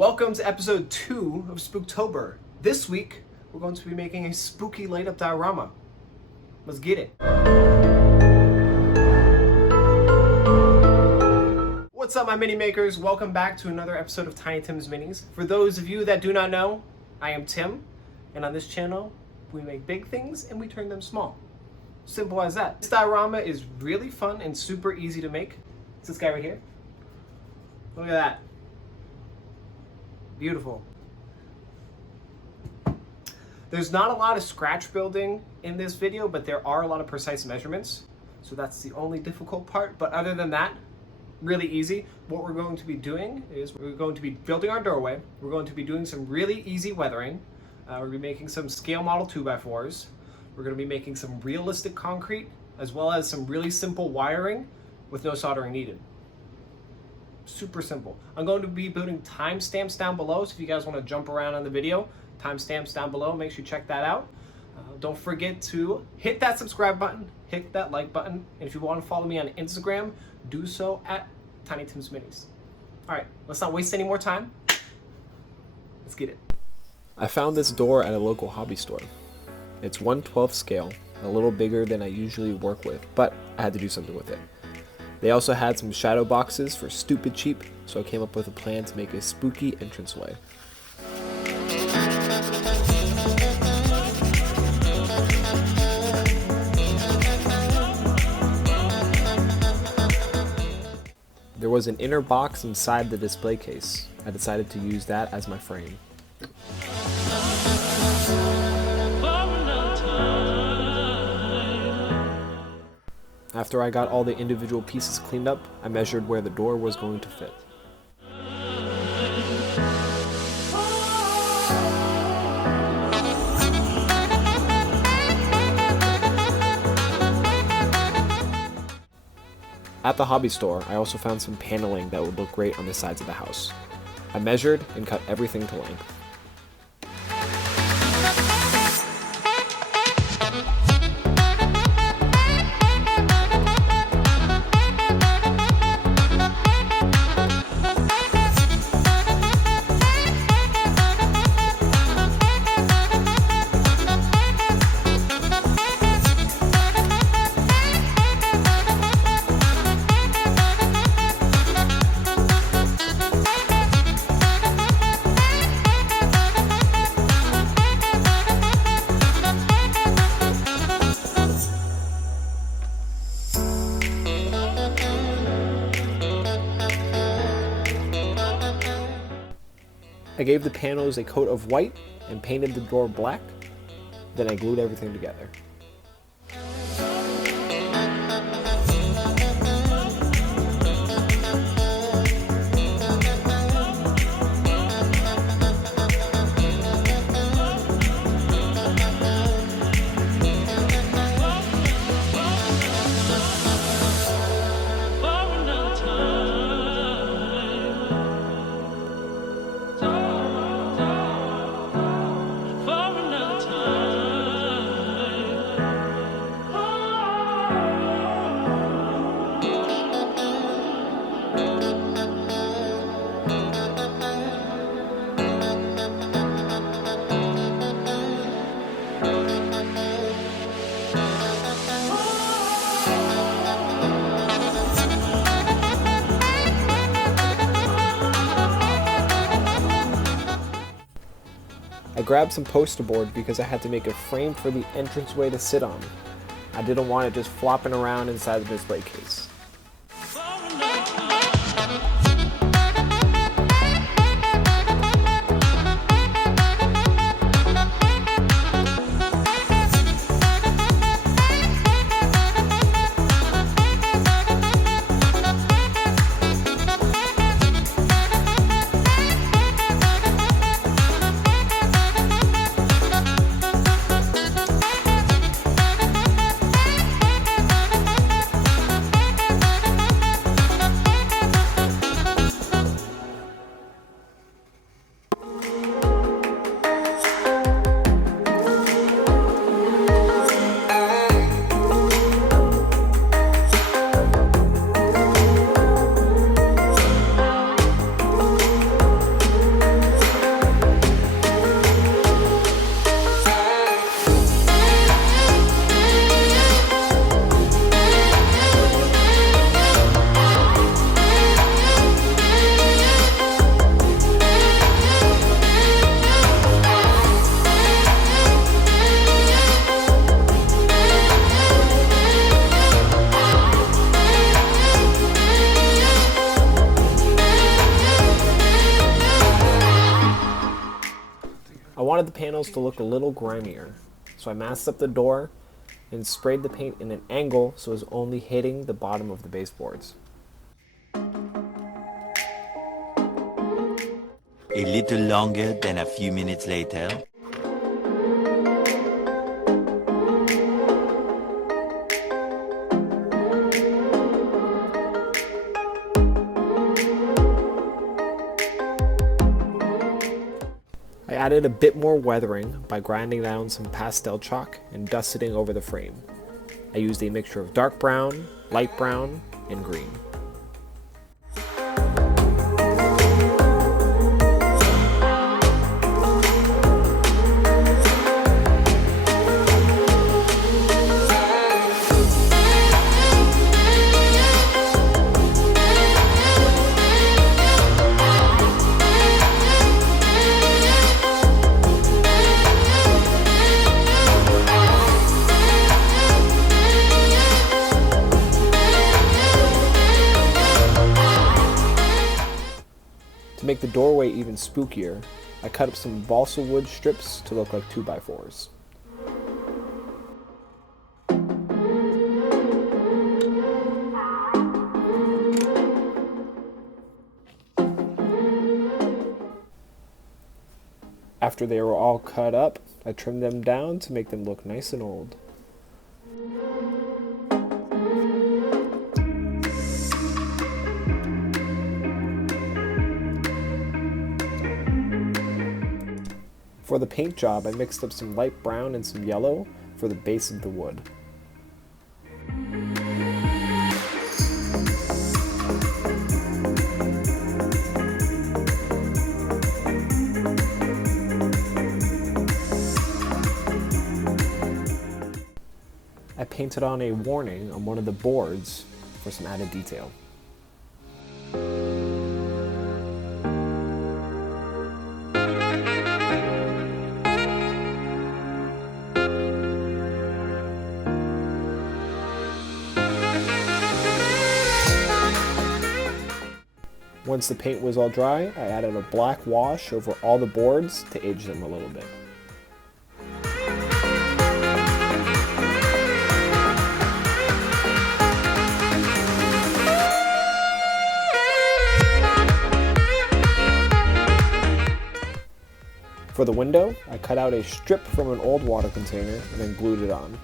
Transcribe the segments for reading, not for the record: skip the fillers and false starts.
Welcome to episode 2 of Spooktober. This week, we're going to be making a spooky light-up diorama. Let's get it. What's up, my mini makers? Welcome back to another episode of Tiny Tim's Minis. For those of you that do not know, I am Tim, and on this channel, we make big things and we turn them small. Simple as that. This diorama is really fun and super easy to make. It's this guy right here. Look at that. Beautiful. There's not a lot of scratch building in this video, but there are a lot of precise measurements. So that's the only difficult part. But other than that, really easy. What we're going to be doing is we're going to be building our doorway. We're going to be doing some really easy weathering. We're going to be making some scale model 2x4s. We're going to be making some realistic concrete, as well as some really simple wiring with no soldering needed. Super simple. I'm going to be putting timestamps down below, so if you guys want to jump around on the video, timestamps down below, make sure you check that out. Don't forget to hit that subscribe button, hit that like button, and if you want to follow me on Instagram, do so at Tiny Tim's Minis. All right, let's not waste any more time. Let's get it. I found this door at a local hobby store. It's 1/12 scale, a little bigger than I usually work with, but I had to do something with it. They also had some shadow boxes for stupid cheap, so I came up with a plan to make a spooky entranceway. There was an inner box inside the display case. I decided to use that as my frame. After I got all the individual pieces cleaned up, I measured where the door was going to fit. At the hobby store, I also found some paneling that would look great on the sides of the house. I measured and cut everything to length. I gave the panels a coat of white and painted the door black, then I glued everything together. I grabbed some poster board because I had to make a frame for the entranceway to sit on. I didn't want it just flopping around inside the display case. wanted the panels to look a little grimier, so I masked up the door and sprayed the paint in an angle so it was only hitting the bottom of the baseboards. A little longer than a few minutes later. I added a bit more weathering by grinding down some pastel chalk and dusting over the frame. I used a mixture of dark brown, light brown, and green. To make the doorway even spookier, I cut up some balsa wood strips to look like 2x4s. After they were all cut up, I trimmed them down to make them look nice and old. For the paint job, I mixed up some light brown and some yellow for the base of the wood. I painted on a warning on one of the boards for some added detail. Once the paint was all dry, I added a black wash over all the boards to age them a little bit. For the window, I cut out a strip from an old water container and then glued it on.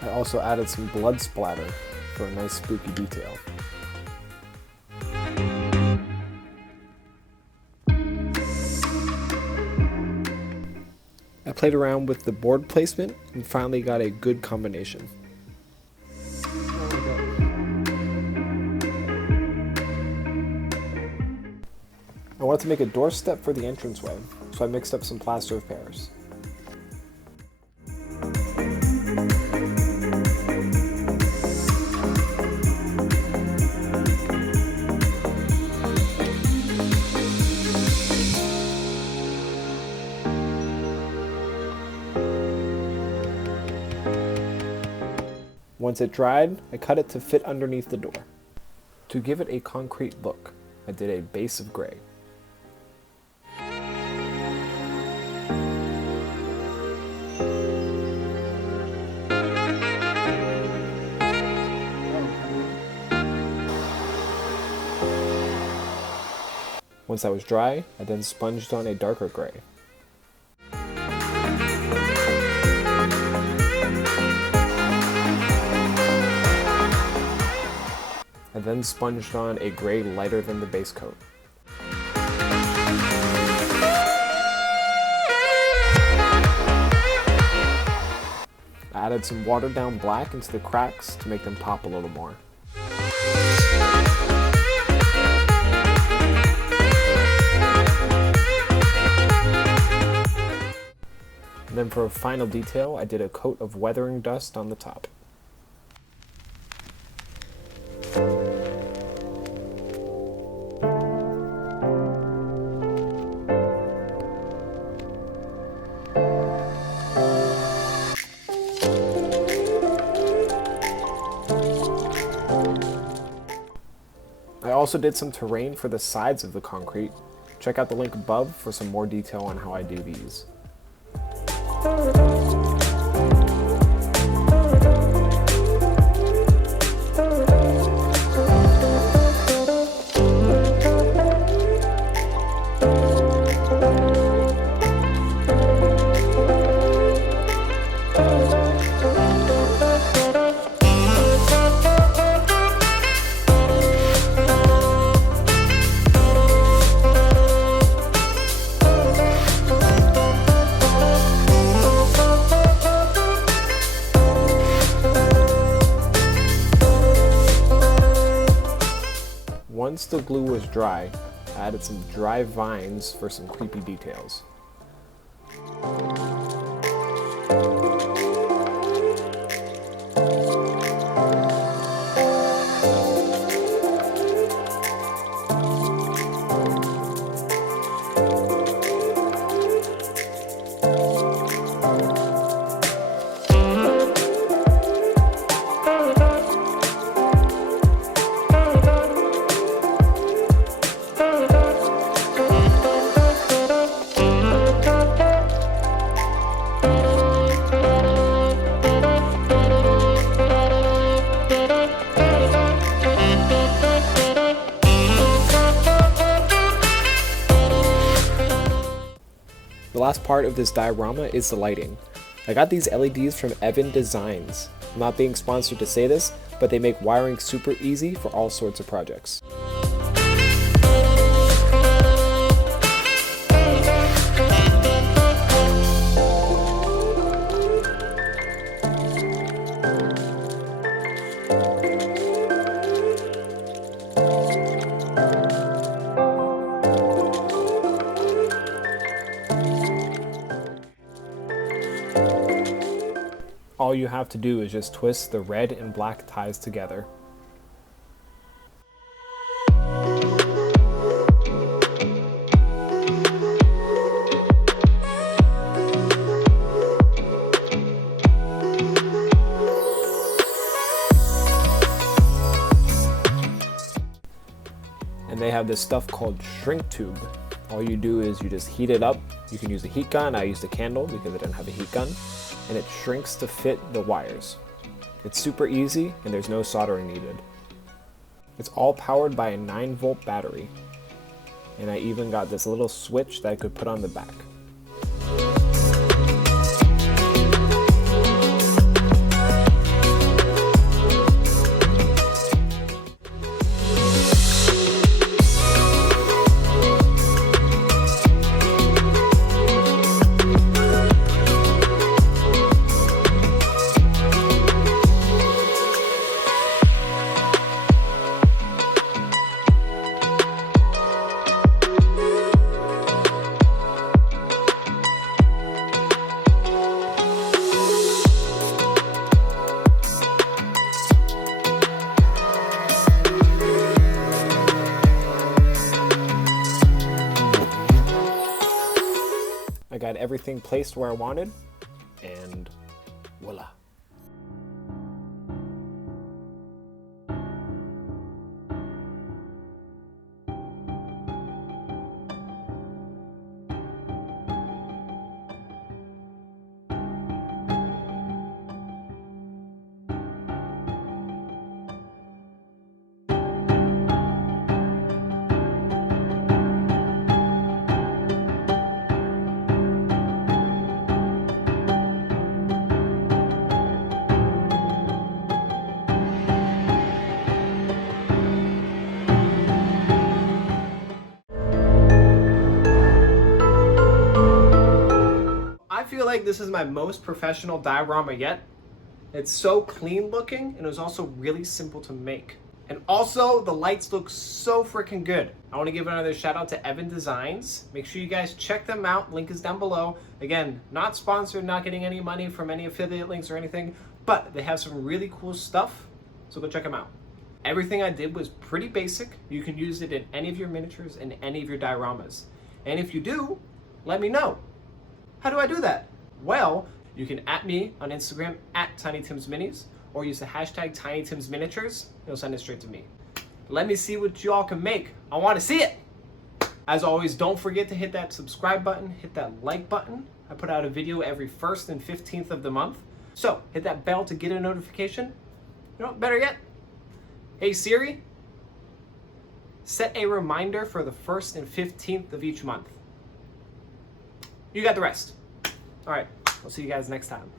I also added some blood splatter for a nice spooky detail. I played around with the board placement and finally got a good combination. I wanted to make a doorstep for the entranceway, so I mixed up some plaster of Paris. Once it dried, I cut it to fit underneath the door. To give it a concrete look, I did a base of gray. Once that was dry, I then sponged on a darker gray. I then sponged on a gray lighter than the base coat. I added some watered down black into the cracks to make them pop a little more. And then for a final detail, I did a coat of weathering dust on the top. also did some terrain for the sides of the concrete. Check out the link above for some more detail on how I do these. Once the glue was dry, I added some dry vines for some creepy details. The last part of this diorama is the lighting. I got these LEDs from Evan Designs. I'm not being sponsored to say this, but they make wiring super easy for all sorts of projects. All you have to do is just twist the red and black ties together. And they have this stuff called shrink tube. All you do is you just heat it up. You can use a heat gun. I used a candle because I didn't have a heat gun. And it shrinks to fit the wires. It's super easy and there's no soldering needed. It's all powered by a 9-volt battery. And I even got this little switch that I could put on the back. I got everything placed where I wanted, and voila. I feel like this is my most professional diorama yet. It's so clean looking and it was also really simple to make. And also the lights look so freaking good. I want to give another shout out to Evan Designs. Make sure you guys check them out. Link is down below. Again, not sponsored, not getting any money from any affiliate links or anything, but they have some really cool stuff. So go check them out. Everything I did was pretty basic. You can use it in any of your miniatures and any of your dioramas. And if you do, let me know. How do I do that? Well, you can @ me on Instagram @TinyTimsMinis or use the hashtag TinyTimsMiniatures. It'll send it straight to me. Let me see what y'all can make. I want to see it. As always, don't forget to hit that subscribe button, hit that like button. I put out a video every 1st and 15th of the month. So hit that bell to get a notification. You know, better yet, hey Siri, set a reminder for the 1st and 15th of each month. You got the rest. All right, we'll see you guys next time.